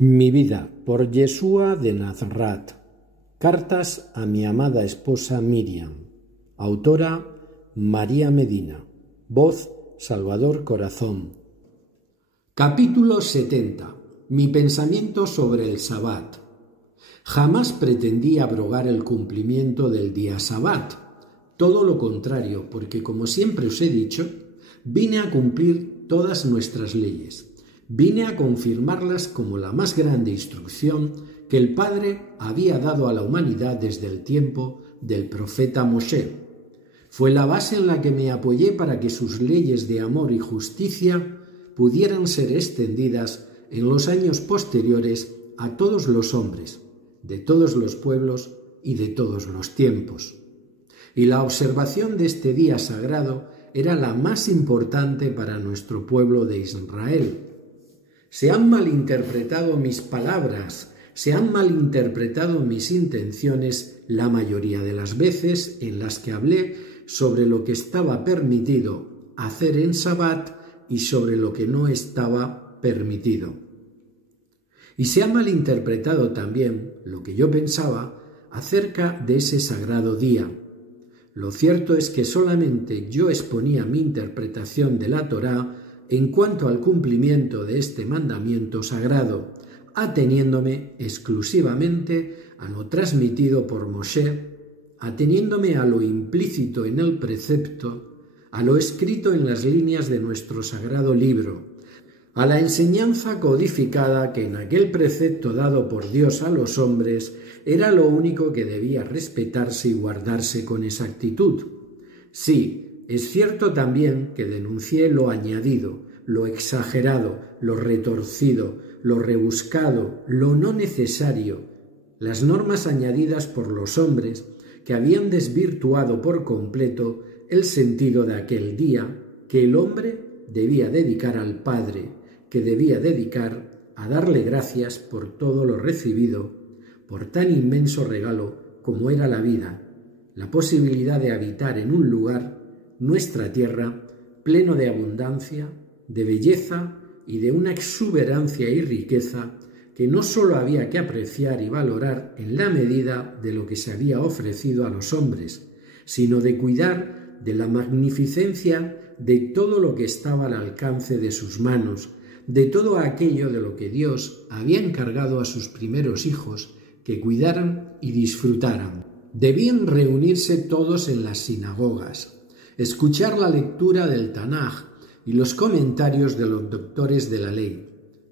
Mi vida, por Yeshua de Nazaret. Cartas a mi amada esposa Miriam. Autora María Medina. Voz Salvador Corazón. Capítulo 70. Mi pensamiento sobre el Sabbat. Jamás pretendí abrogar el cumplimiento del día Sabbat. Todo lo contrario, porque como siempre os he dicho, vine a cumplir todas nuestras leyes. Vine a confirmarlas como la más grande instrucción que el Padre había dado a la humanidad desde el tiempo del profeta Moshe. Fue la base en la que me apoyé para que sus leyes de amor y justicia pudieran ser extendidas en los años posteriores a todos los hombres, de todos los pueblos y de todos los tiempos. Y la observación de este día sagrado era la más importante para nuestro pueblo de Israel. Se han malinterpretado mis palabras, se han malinterpretado mis intenciones la mayoría de las veces en las que hablé sobre lo que estaba permitido hacer en Sabbat y sobre lo que no estaba permitido. Y se ha malinterpretado también lo que yo pensaba acerca de ese sagrado día. Lo cierto es que solamente yo exponía mi interpretación de la Torá en cuanto al cumplimiento de este mandamiento sagrado, ateniéndome exclusivamente a lo transmitido por Moshe, ateniéndome a lo implícito en el precepto, a lo escrito en las líneas de nuestro sagrado libro, a la enseñanza codificada que en aquel precepto dado por Dios a los hombres era lo único que debía respetarse y guardarse con exactitud. Sí, es cierto también que denuncié lo añadido, lo exagerado, lo retorcido, lo rebuscado, lo no necesario, las normas añadidas por los hombres que habían desvirtuado por completo el sentido de aquel día que el hombre debía dedicar al Padre, que debía dedicar a darle gracias por todo lo recibido, por tan inmenso regalo como era la vida, la posibilidad de habitar en un lugar, nuestra tierra, pleno de abundancia, de belleza y de una exuberancia y riqueza que no sólo había que apreciar y valorar en la medida de lo que se había ofrecido a los hombres, sino de cuidar de la magnificencia de todo lo que estaba al alcance de sus manos, de todo aquello de lo que Dios había encargado a sus primeros hijos que cuidaran y disfrutaran. Debían reunirse todos en las sinagogas, escuchar la lectura del Tanaj y los comentarios de los doctores de la ley,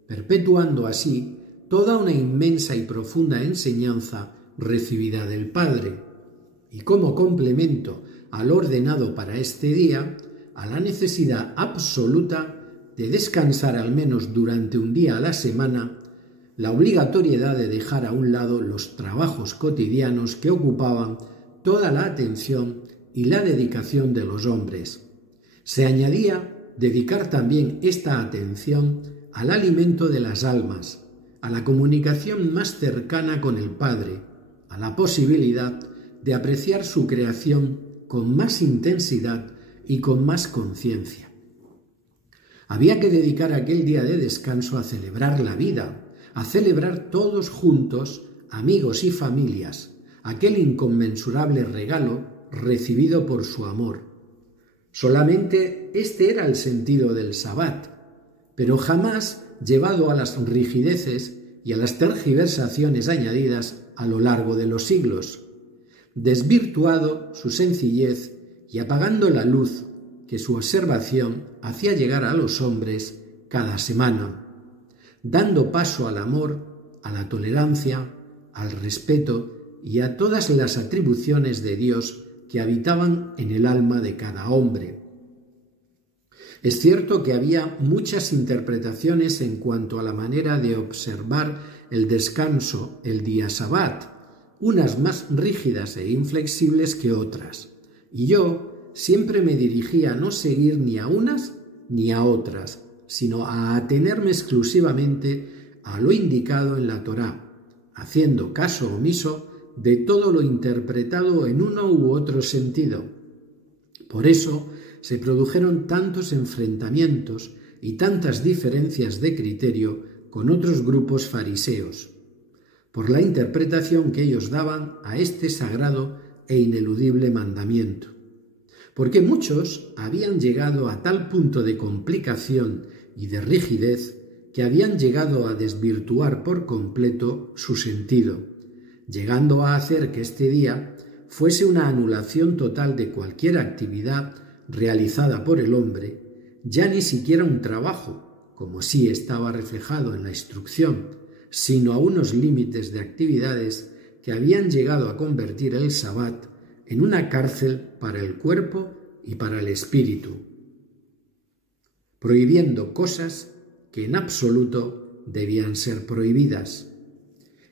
perpetuando así toda una inmensa y profunda enseñanza recibida del Padre, y como complemento al ordenado para este día, a la necesidad absoluta de descansar al menos durante un día a la semana, la obligatoriedad de dejar a un lado los trabajos cotidianos que ocupaban toda la atención y la dedicación de los hombres. Se añadía dedicar también esta atención al alimento de las almas, a la comunicación más cercana con el Padre, a la posibilidad de apreciar su creación con más intensidad y con más conciencia. Había que dedicar aquel día de descanso a celebrar la vida, a celebrar todos juntos, amigos y familias, aquel inconmensurable regalo recibido por su amor. Solamente este era el sentido del Sabbat, pero jamás llevado a las rigideces y a las tergiversaciones añadidas a lo largo de los siglos, desvirtuado su sencillez y apagando la luz que su observación hacía llegar a los hombres cada semana, dando paso al amor, a la tolerancia, al respeto y a todas las atribuciones de Dios que habitaban en el alma de cada hombre. Es cierto que había muchas interpretaciones en cuanto a la manera de observar el descanso el día Sabbat, unas más rígidas e inflexibles que otras, y yo siempre me dirigía a no seguir ni a unas ni a otras, sino a atenerme exclusivamente a lo indicado en la Torá, haciendo caso omiso de todo lo interpretado en uno u otro sentido. Por eso se produjeron tantos enfrentamientos y tantas diferencias de criterio con otros grupos fariseos, por la interpretación que ellos daban a este sagrado e ineludible mandamiento, porque muchos habían llegado a tal punto de complicación y de rigidez que habían llegado a desvirtuar por completo su sentido, llegando a hacer que este día fuese una anulación total de cualquier actividad realizada por el hombre, ya ni siquiera un trabajo, como sí estaba reflejado en la instrucción, sino a unos límites de actividades que habían llegado a convertir el Sabbat en una cárcel para el cuerpo y para el espíritu, prohibiendo cosas que en absoluto debían ser prohibidas.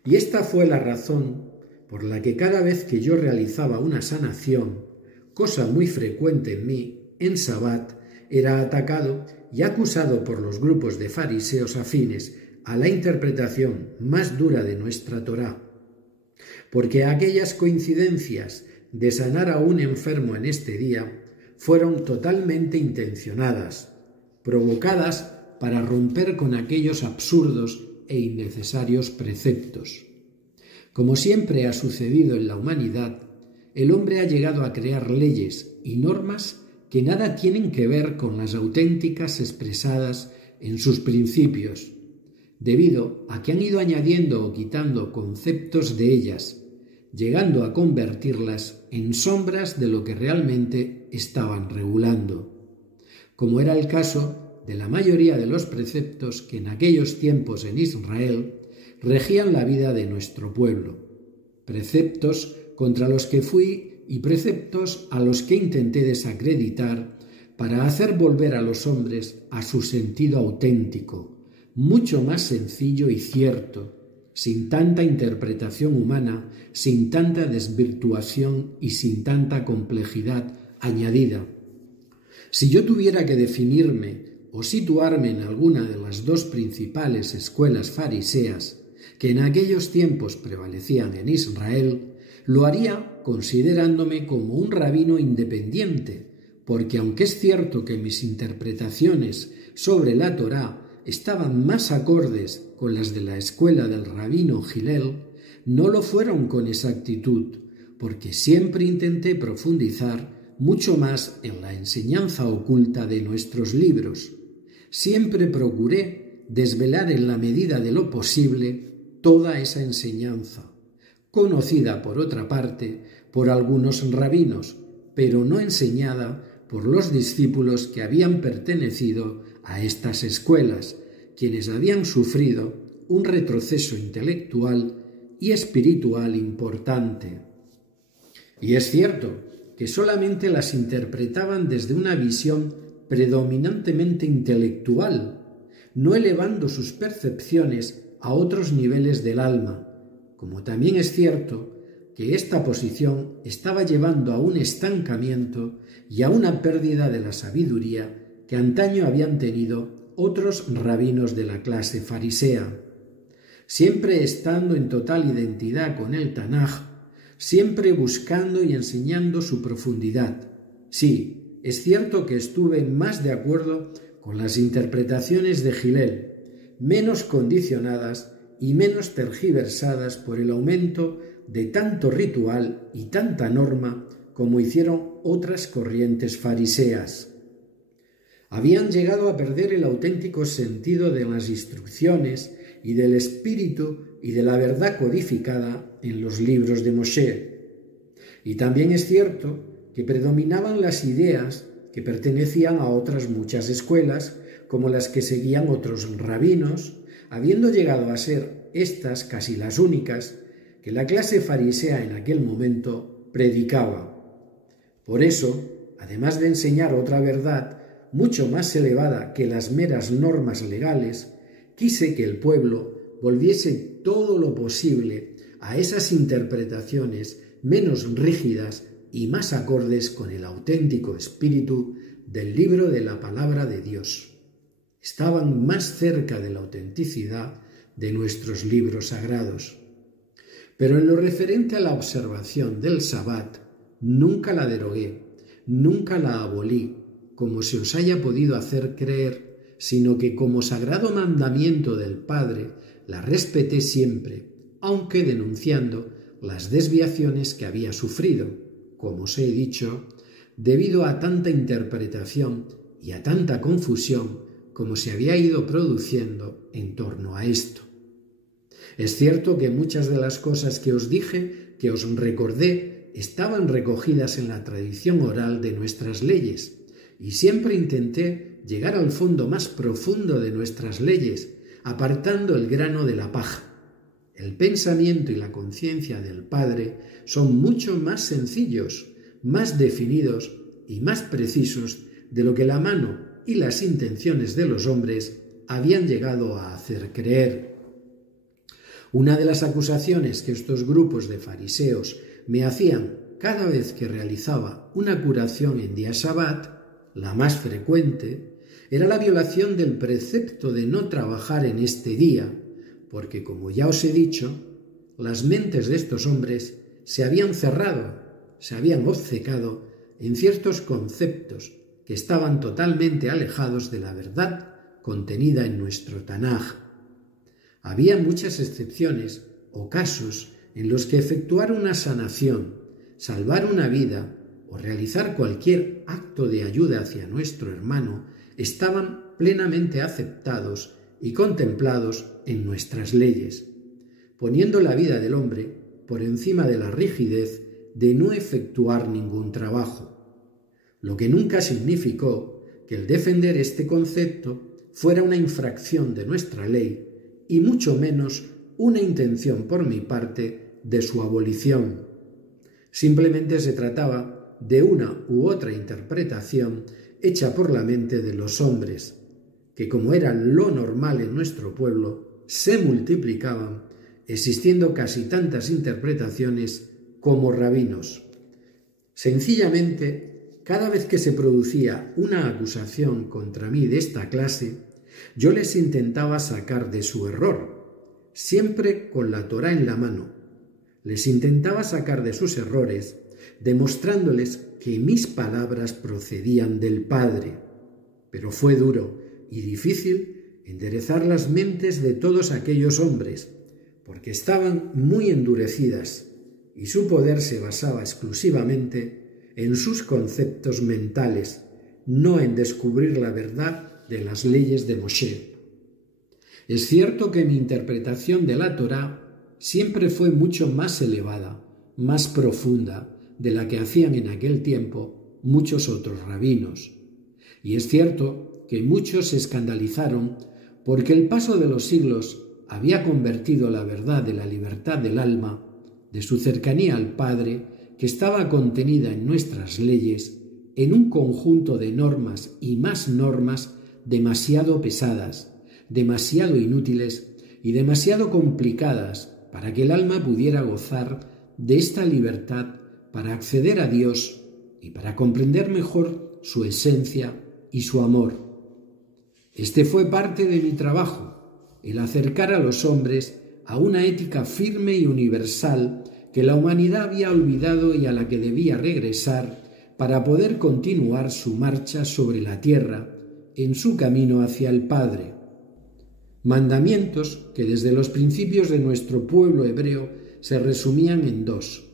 Y esta fue la razón por la que cada vez que yo realizaba una sanación, cosa muy frecuente en mí, en Sabbat, era atacado y acusado por los grupos de fariseos afines a la interpretación más dura de nuestra Torá, porque aquellas coincidencias de sanar a un enfermo en este día fueron totalmente intencionadas, provocadas para romper con aquellos absurdos e innecesarios preceptos. Como siempre ha sucedido en la humanidad, el hombre ha llegado a crear leyes y normas que nada tienen que ver con las auténticas expresadas en sus principios, debido a que han ido añadiendo o quitando conceptos de ellas, llegando a convertirlas en sombras de lo que realmente estaban regulando, como era el caso de la mayoría de los preceptos que en aquellos tiempos en Israel regían la vida de nuestro pueblo, preceptos contra los que fui y preceptos a los que intenté desacreditar para hacer volver a los hombres a su sentido auténtico, mucho más sencillo y cierto, sin tanta interpretación humana, sin tanta desvirtuación y sin tanta complejidad añadida. Si yo tuviera que definirme o situarme en alguna de las dos principales escuelas fariseas que en aquellos tiempos prevalecían en Israel, lo haría considerándome como un rabino independiente, porque aunque es cierto que mis interpretaciones sobre la Torá estaban más acordes con las de la escuela del rabino Hillel, no lo fueron con exactitud, porque siempre intenté profundizar mucho más en la enseñanza oculta de nuestros libros. Siempre procuré desvelar en la medida de lo posible toda esa enseñanza, conocida por otra parte por algunos rabinos, pero no enseñada por los discípulos que habían pertenecido a estas escuelas, quienes habían sufrido un retroceso intelectual y espiritual importante. Y es cierto que solamente las interpretaban desde una visión predominantemente intelectual, no elevando sus percepciones a otros niveles del alma, como también es cierto que esta posición estaba llevando a un estancamiento y a una pérdida de la sabiduría que antaño habían tenido otros rabinos de la clase farisea. Siempre estando en total identidad con el Tanaj, siempre buscando y enseñando su profundidad. Sí, es cierto que estuve más de acuerdo con las interpretaciones de Hillel, menos condicionadas y menos tergiversadas por el aumento de tanto ritual y tanta norma como hicieron otras corrientes fariseas. Habían llegado a perder el auténtico sentido de las instrucciones y del espíritu y de la verdad codificada en los libros de Moshe. Y también es cierto que predominaban las ideas que pertenecían a otras muchas escuelas, como las que seguían otros rabinos, habiendo llegado a ser estas casi las únicas que la clase farisea en aquel momento predicaba. Por eso, además de enseñar otra verdad mucho más elevada que las meras normas legales, quise que el pueblo volviese todo lo posible a esas interpretaciones menos rígidas y más acordes con el auténtico espíritu del libro de la palabra de Dios. Estaban más cerca de la autenticidad de nuestros libros sagrados. Pero en lo referente a la observación del Sabbat, nunca la derogué, nunca la abolí, como se os haya podido hacer creer, sino que como sagrado mandamiento del Padre la respeté siempre, aunque denunciando las desviaciones que había sufrido, como os he dicho, debido a tanta interpretación y a tanta confusión como se había ido produciendo en torno a esto. Es cierto que muchas de las cosas que os dije, que os recordé, estaban recogidas en la tradición oral de nuestras leyes, y siempre intenté llegar al fondo más profundo de nuestras leyes, apartando el grano de la paja. El pensamiento y la conciencia del Padre son mucho más sencillos, más definidos y más precisos de lo que la mano y las intenciones de los hombres habían llegado a hacer creer. Una de las acusaciones que estos grupos de fariseos me hacían cada vez que realizaba una curación en día Sabbat, la más frecuente, era la violación del precepto de no trabajar en este día, porque, como ya os he dicho, las mentes de estos hombres se habían cerrado, se habían obcecado en ciertos conceptos que estaban totalmente alejados de la verdad contenida en nuestro Tanaj. Había muchas excepciones o casos en los que efectuar una sanación, salvar una vida o realizar cualquier acto de ayuda hacia nuestro hermano estaban plenamente aceptados y contemplados en nuestras leyes, poniendo la vida del hombre por encima de la rigidez de no efectuar ningún trabajo, lo que nunca significó que el defender este concepto fuera una infracción de nuestra ley y mucho menos una intención por mi parte de su abolición. Simplemente se trataba de una u otra interpretación hecha por la mente de los hombres, que, como era lo normal en nuestro pueblo, se multiplicaban, existiendo casi tantas interpretaciones como rabinos. Sencillamente, cada vez que se producía una acusación contra mí de esta clase, yo les intentaba sacar de su error, siempre con la Torá en la mano. Les intentaba sacar de sus errores, demostrándoles que mis palabras procedían del Padre. Pero fue duro y difícil enderezar las mentes de todos aquellos hombres, porque estaban muy endurecidas y su poder se basaba exclusivamente en sus conceptos mentales, no en descubrir la verdad de las leyes de Moshe. Es cierto que mi interpretación de la Torá siempre fue mucho más elevada, más profunda de la que hacían en aquel tiempo muchos otros rabinos. Y es cierto que muchos se escandalizaron porque el paso de los siglos había convertido la verdad de la libertad del alma, de su cercanía al Padre, que estaba contenida en nuestras leyes, en un conjunto de normas y más normas demasiado pesadas, demasiado inútiles y demasiado complicadas para que el alma pudiera gozar de esta libertad para acceder a Dios y para comprender mejor su esencia y su amor. Este fue parte de mi trabajo, el acercar a los hombres a una ética firme y universal que la humanidad había olvidado y a la que debía regresar para poder continuar su marcha sobre la tierra en su camino hacia el Padre. Mandamientos que desde los principios de nuestro pueblo hebreo se resumían en dos: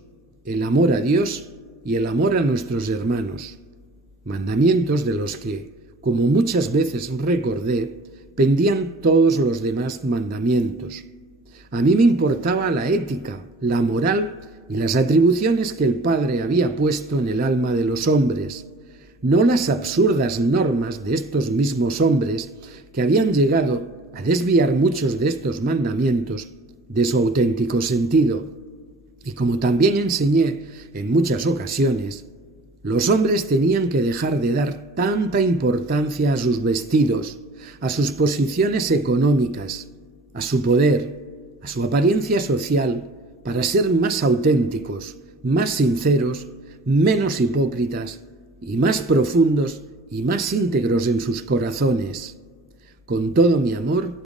el amor a Dios y el amor a nuestros hermanos. Mandamientos de los que, como muchas veces recordé, pendían todos los demás mandamientos. A mí me importaba la ética, la moral y las atribuciones que el Padre había puesto en el alma de los hombres, no las absurdas normas de estos mismos hombres que habían llegado a desviar muchos de estos mandamientos de su auténtico sentido. Y como también enseñé en muchas ocasiones, los hombres tenían que dejar de dar tanta importancia a sus vestidos, a sus posiciones económicas, a su poder, a su apariencia social, para ser más auténticos, más sinceros, menos hipócritas y más profundos y más íntegros en sus corazones. Con todo mi amor,